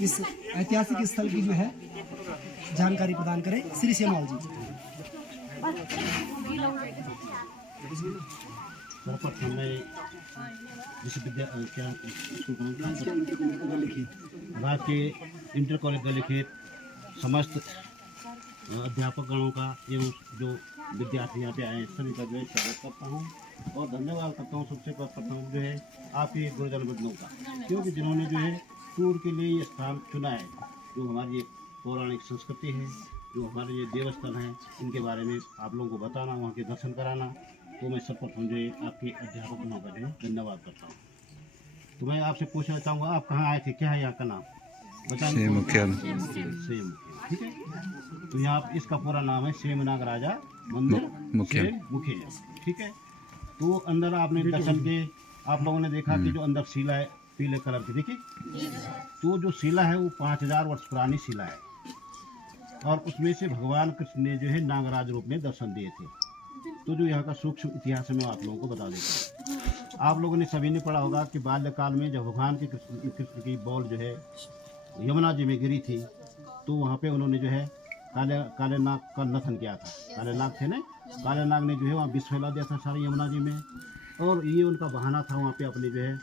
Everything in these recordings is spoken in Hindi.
इस ऐतिहासिक स्थल की जो है जानकारी प्रदान करें श्री सेमवाल जी। सर्वप्रथम मैं राजकीय इंटर कॉलेज दलिखित समस्त अध्यापक गणों का एवं जो विद्यार्थी यहाँ पे आए हैं सभी का जो है स्वागत करता हूँ और धन्यवाद करता हूँ सबसे प्रथम जो है आपके गुरुजन बंधुओं का, क्योंकि जिन्होंने जो है टूर के लिए ये स्थान चुना है। जो हमारी ये पौराणिक संस्कृति है, जो हमारे ये देवस्थल हैं, इनके बारे में आप लोगों को बताना, वहाँ के दर्शन कराना, तो मैं सर्वप्रथम जो है आपके अध्यापक गणों का जो है धन्यवाद करता हूँ। तो मैं आपसे पूछना चाहूँगा, आप कहाँ आए थे, क्या है यहाँ का नाम बताएंगे? सेम, ठीक है। तो यहाँ इसका पूरा नाम है सेमनाग राजा मंदिर मुखिया, ठीक है। तो अंदर आपने दर्शन के आप लोगों ने देखा कि जो अंदर शिला है पीले कलर की, देखिए, तो जो शिला है वो 5000 वर्ष पुरानी शिला है और उसमें से भगवान कृष्ण ने जो है नागराज रूप में दर्शन दिए थे। तो जो यहाँ का सूक्ष्म इतिहास है मैं आप लोगों को बता देता हूँ। आप लोगों ने सभी ने पढ़ा होगा कि बाल्यकाल में जब भगवान के कृष्ण की बॉल जो है यमुना जी में गिरी थी, तो वहाँ पे उन्होंने जो है काले नाग का नथन किया था। काले नाग थे ना, काले नाग ने जो है वहाँ विष फैला दिया था सारी यमुना जी में, और ये उनका बहाना था वहाँ पे अपने जो है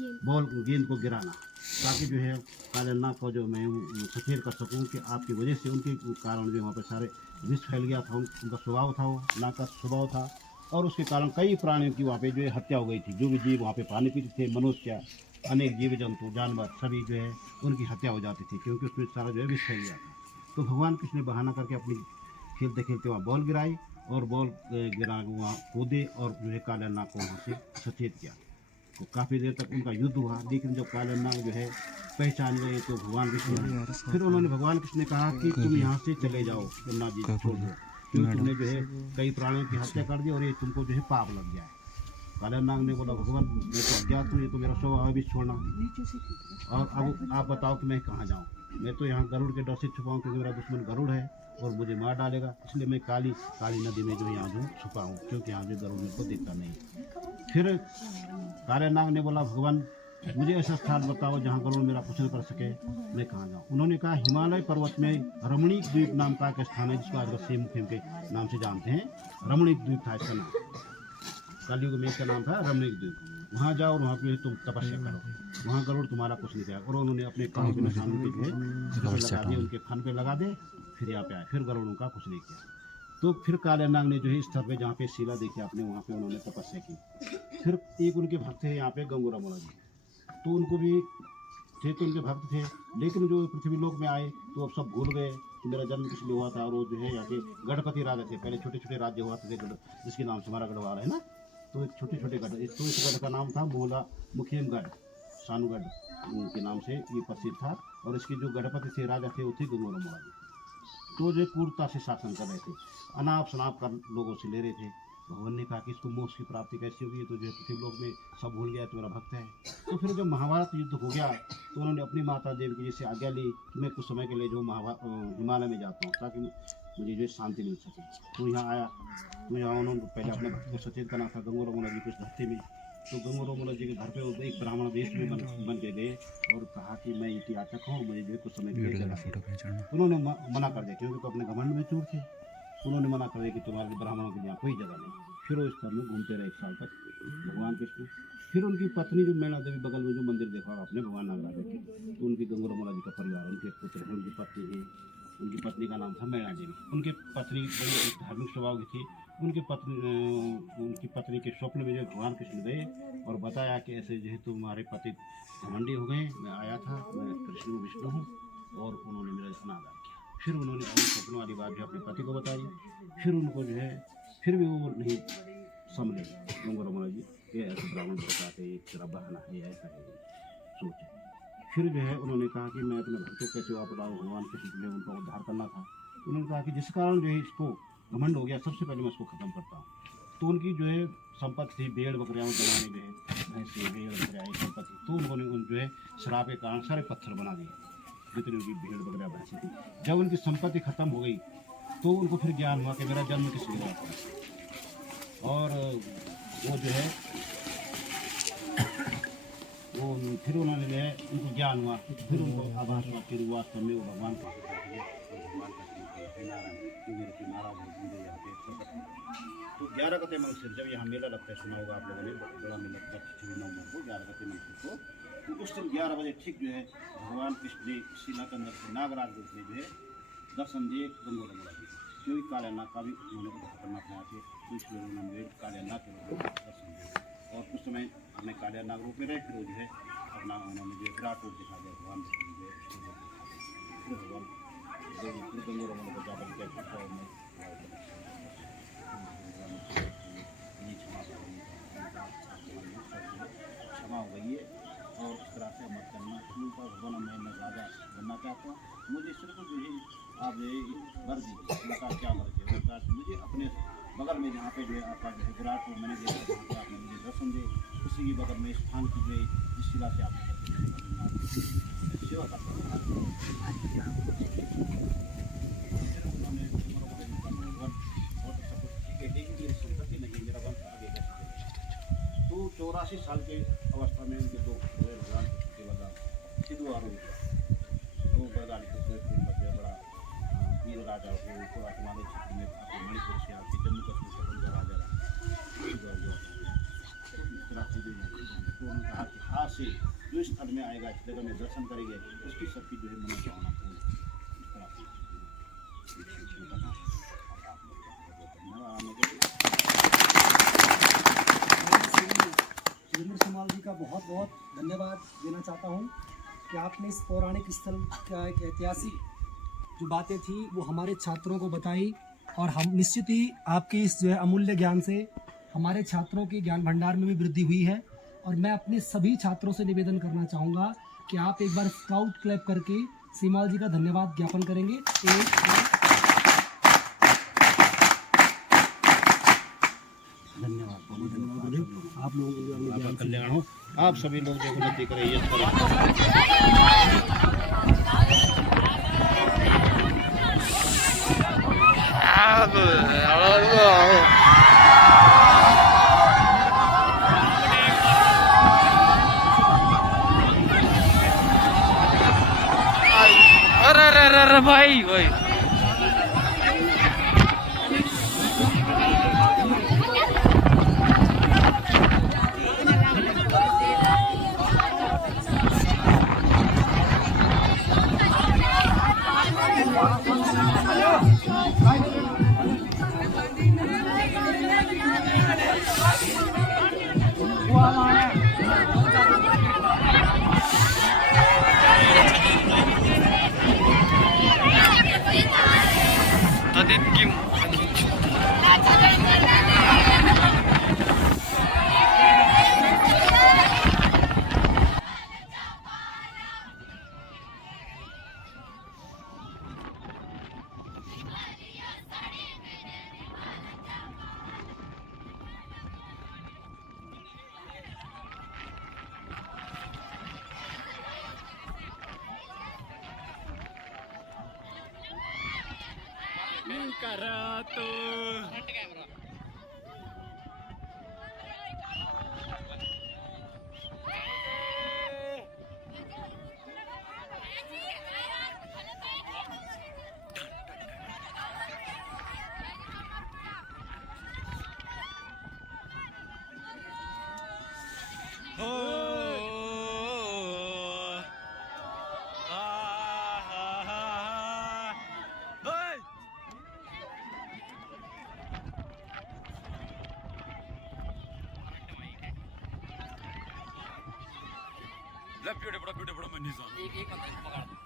गेंद को गिराना, ताकि जो है काले नाग को जो मैं सफेद कर सकूँ कि आपकी वजह से उनके कारण जो वहाँ पे सारे विष फैल गया था। उनका स्वभाव था, वो नाग का स्वभाव था, और उसके कारण कई प्राणियों की वहाँ पे जो है हत्या हो गई थी। जो भी जीव वहाँ पे पानी पीते थे, मनुष्य, अनेक जीव जंतु जानवर सभी जो है उनकी हत्या हो जाती थी, क्योंकि उसमें सारा जो है विष फैल गया था। तो भगवान कृष्ण ने बहाना करके अपनी खेलते खेलते वहाँ बॉल गिराई और बॉल गिरा वहाँ कूदे और जो है काले नाग को वहाँ से सचेत किया। तो काफ़ी देर तक उनका युद्ध हुआ, लेकिन जब काले नाग जो है पहचान गए तो भगवान कृष्ण, फिर उन्होंने भगवान कृष्ण ने कहा कि तुम यहाँ से चले जाओ, यमुना जी छोड़ दो, क्योंकि तुमने जो है कई प्राणियों की हत्या कर दी और ये तुमको जो है पाप लग गया है। काले नाग ने बोला, भगवान मैं तो अज्ञात हूँ, ये तो मेरा स्वभाव है भी छोड़ना, और अब आप बताओ कि मैं कहाँ जाऊँ। मैं तो यहाँ गरुड़ के डर से छुपा हूँ, क्योंकि मेरा दुश्मन गरुड़ है और मुझे मार डालेगा, इसलिए मैं काली नदी में जो यहाँ जो छुपा हूँ, क्योंकि यहाँ जो गरुड़ मेरे को दिखता नहीं। फिर काले नाग ने बोला, भगवान मुझे ऐसा स्थान बताओ जहाँ गरुड़ मेरा कुछ न कर सके, मैं कहाँ जाऊँ। उन्होंने कहा, हिमालय पर्वत में रमणीक द्वीप नाम का एक स्थान है, जिसको आज सेम मुखिम के नाम से जानते हैं। रमणीक द्वीप था इसका नाम, कलयुग में इसका नाम था रमणीक द्वीप। वहाँ जाओ और वहाँ पे तुम तपस्या करो, वहाँ गरुड़ तुम्हारा कुछ नहीं करेगा। और उन्होंने अपने पाँव के निशान पे जो है लगा दिए, उनके फन पे लगा दे, फिर यहाँ पे आए, फिर गरुड़ उनका कुछ नहीं किया। तो फिर काले नाग ने जो है इस तरह पे जहाँ पे शिला देखी आपने, वहाँ पे उन्होंने तपस्या की। फिर एक उनके भक्त थे यहाँ पे गंगूरा मोड़ा जी, तो उनको भी थे, तो उनके भक्त थे, लेकिन जो पृथ्वी लोक में आए तो अब सब भूल गए कि मेरा जन्म किस लिए हुआ था। और वो जो है यहाँ के गणपति राजा थे, पहले छोटे छोटे राज्य हुआ थे, जिसके नाम से हमारा गढ़वाल है ना। तो छोटे छोटे गढ़, तो इस गढ़ का नाम था मोला मुखियमगढ़, सानूगढ़ के नाम से ये प्रसिद्ध था। और इसके जो गणपति थे, राजा थे, वो थे गंगूरा मोड़ा जी। तो जो क्रूरता से शासन कर रहे थे, अनाप शनाप कर लोगों से ले रहे थे। भगवान ने कहा कि इसको मोक्ष की प्राप्ति कैसी होगी, तो जो पृथ्वी लोक में सब भूल गया, तो मेरा भक्त है। तो फिर जब महाभारत युद्ध हो गया, तो उन्होंने अपनी माता देवी की जैसे आज्ञा ली कि मैं कुछ समय के लिए जो हिमालय में जाता हूँ, ताकि मुझे जो शांति मिल सके। तो यहाँ आया, तो यहाँ उन्होंने पहले अपने भक्त को सचेत करना था गंगूरा मोड़ा जी को इस धरती में। तो गंगूरा मोड़ा जी के घर पे वो एक ब्राह्मण वेश में बन के गए और कहा कि मैं इति याचक हूँ, मुझे जो कुछ समय के लिए जगह। उन्होंने मना कर दिया, क्योंकि तो अपने घमंड में चूर थे। उन्होंने मना कर दिया कि तुम्हारे ब्राह्मणों के यहाँ कोई जगह नहीं। फिर वो इस तरह में घूमते रहे 1 साल तक भगवान कृष्ण। फिर उनकी पत्नी जो मैना देवी, बगल में जो मंदिर देखा आपने भगवान नागराजा के, तो उनकी गंगूरा मोड़ा जी का परिवार, उनके पुत्र, उनकी पत्नी है, उनकी पत्नी का नाम था मैना देवी। उनकी पत्नी बड़ी धार्मिक स्वभाव की थी। उनकी पत्नी के स्वप्न में जो भगवान कृष्ण गए और बताया कि ऐसे जो है तुम्हारे पति घमंडी हो गए, मैं आया था, मैं कृष्ण विष्णु हूँ, और उन्होंने मेरा अनादर किया। फिर उन्होंने अपने स्वप्न वाली बात जो अपने पति को बताई। फिर उनको जो है फिर भी वो नहीं समझे गंगूरा मोड़ा जी कि ऐसे ब्राह्मण बताते एक तरह बहाना है, ऐसा है सोचे। फिर जो है उन्होंने कहा कि मैं अपने भक्तों कैसे वापस आऊँ, भगवान कृष्ण ने उनका उद्धार करना था। उन्होंने कहा कि जिस कारण जो है इसको घमंड हो गया, सबसे पहले मैं इसको ख़त्म करता हूँ। तो उनकी जो है संपत्ति थी, भेड़ बकरियाँ जमाने जो है भैंसे भेड़ बकरियाँ संपत्ति, तो उन्होंने जो है शराब के कारण सारे पत्थर बना दिए, जितनी उनकी भेड़ बकरियाँ भैंसे थी। जब उनकी संपत्ति खत्म हो गई, तो उनको फिर ज्ञान हुआ कि मेरा जन्म किस लिए हुआ था। और वो जो है वो फिर उन्होंने जो है उनको ज्ञान हुआ, फिर उनको आभास हुआ कि वास्तव में वो भगवान का भगवान का नाराज मुझे यहाँ पे प्रकट हुआ। तो 11 गते मंगसिर जब यहाँ मेला लगता है, सुना होगा आप लोगों ने, बड़ा मेला लगता है 26 नवंबर को 11 गते मंगसिर को। तो उस दिन 11 बजे ठीक जो है भगवान कृष्ण जी शिला के अंदर से नागराज रूप में जो है दर्शन दिए गंगोरंगला जी, क्योंकि काल्यानाग का भी उन्होंने उद्धार करना था कि तो इसलिए उन्होंने काल्यानाग के रूप में दर्शन दिए और कुछ समय अपने काल्यानाग रूप में रहे। फिर वो जो है अपना उन्होंने जो विराट रूप दिखा दिया भगवान भगवान गंगोरंगला को जाकर के क्षमा हो गई है और इस तरह से मत करना क्योंकि भगवान मैं राजा बनना चाहता हूँ, मुझे सिर्फ जो है आप ये वर दीजिए। उनका क्या मर्जी है, उनका मुझे अपने बगल में जहाँ पे जो है आपका जो है विराट को मैंने देखा जहाँ पे आपने मुझे दर्शन दिए उसी के बगल में स्थान की जो है जिस शिला से आपने सेवा करता हूँ। तो 84 साल के अवस्था में उनके दो भगवान सेवादार सिद्धू आरोग्य तो बरगाड़ी के बड़ा वीर राजा को हिमालय क्षेत्र में आपके मणिपुर से आपके जम्मू कश्मीर से उनका राजा तो उन्होंने कहा कि हाथ से जो स्थल में आएगा इस जगह में दर्शन करेंगे उसकी सबकी जो है मनोकामना पूर्ण इस तरह सुरेंद्र समाल जी का बहुत बहुत धन्यवाद देना चाहता हूँ कि आपने इस पौराणिक स्थल का एक ऐतिहासिक जो बातें थी वो हमारे छात्रों को बताई और हम निश्चित ही आपके इस जो है अमूल्य ज्ञान से हमारे छात्रों के ज्ञान भंडार में भी वृद्धि हुई है। और मैं अपने सभी छात्रों से निवेदन करना चाहूँगा कि आप एक बार स्काउट क्लैप करके सीमाल जी का धन्यवाद ज्ञापन करेंगे। धन्यवाद आप लोगों को आपका कल्याण हो। आप सभी लोग जो उन्नति करें अरे भाई भाई Kim Karato. Beautiful, beautiful, beautiful.